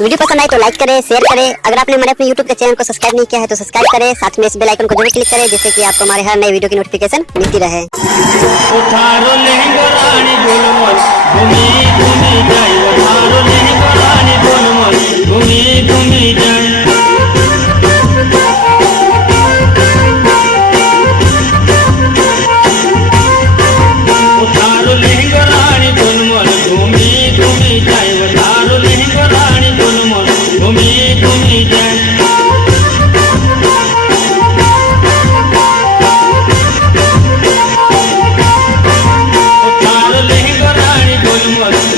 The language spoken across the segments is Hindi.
वीडियो पसंद आए तो लाइक करें, शेयर करें। अगर आपने हमारे अपने यूट्यूब के चैनल को सब्सक्राइब नहीं किया है तो सब्सक्राइब करें, साथ में इस बेल आइकन को जरूर क्लिक करें जिससे कि आपको हमारे हर नए वीडियो की नोटिफिकेशन मिलती रहे।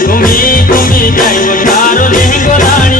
घूमी घूमी जाए वो तारो लेंगो रानी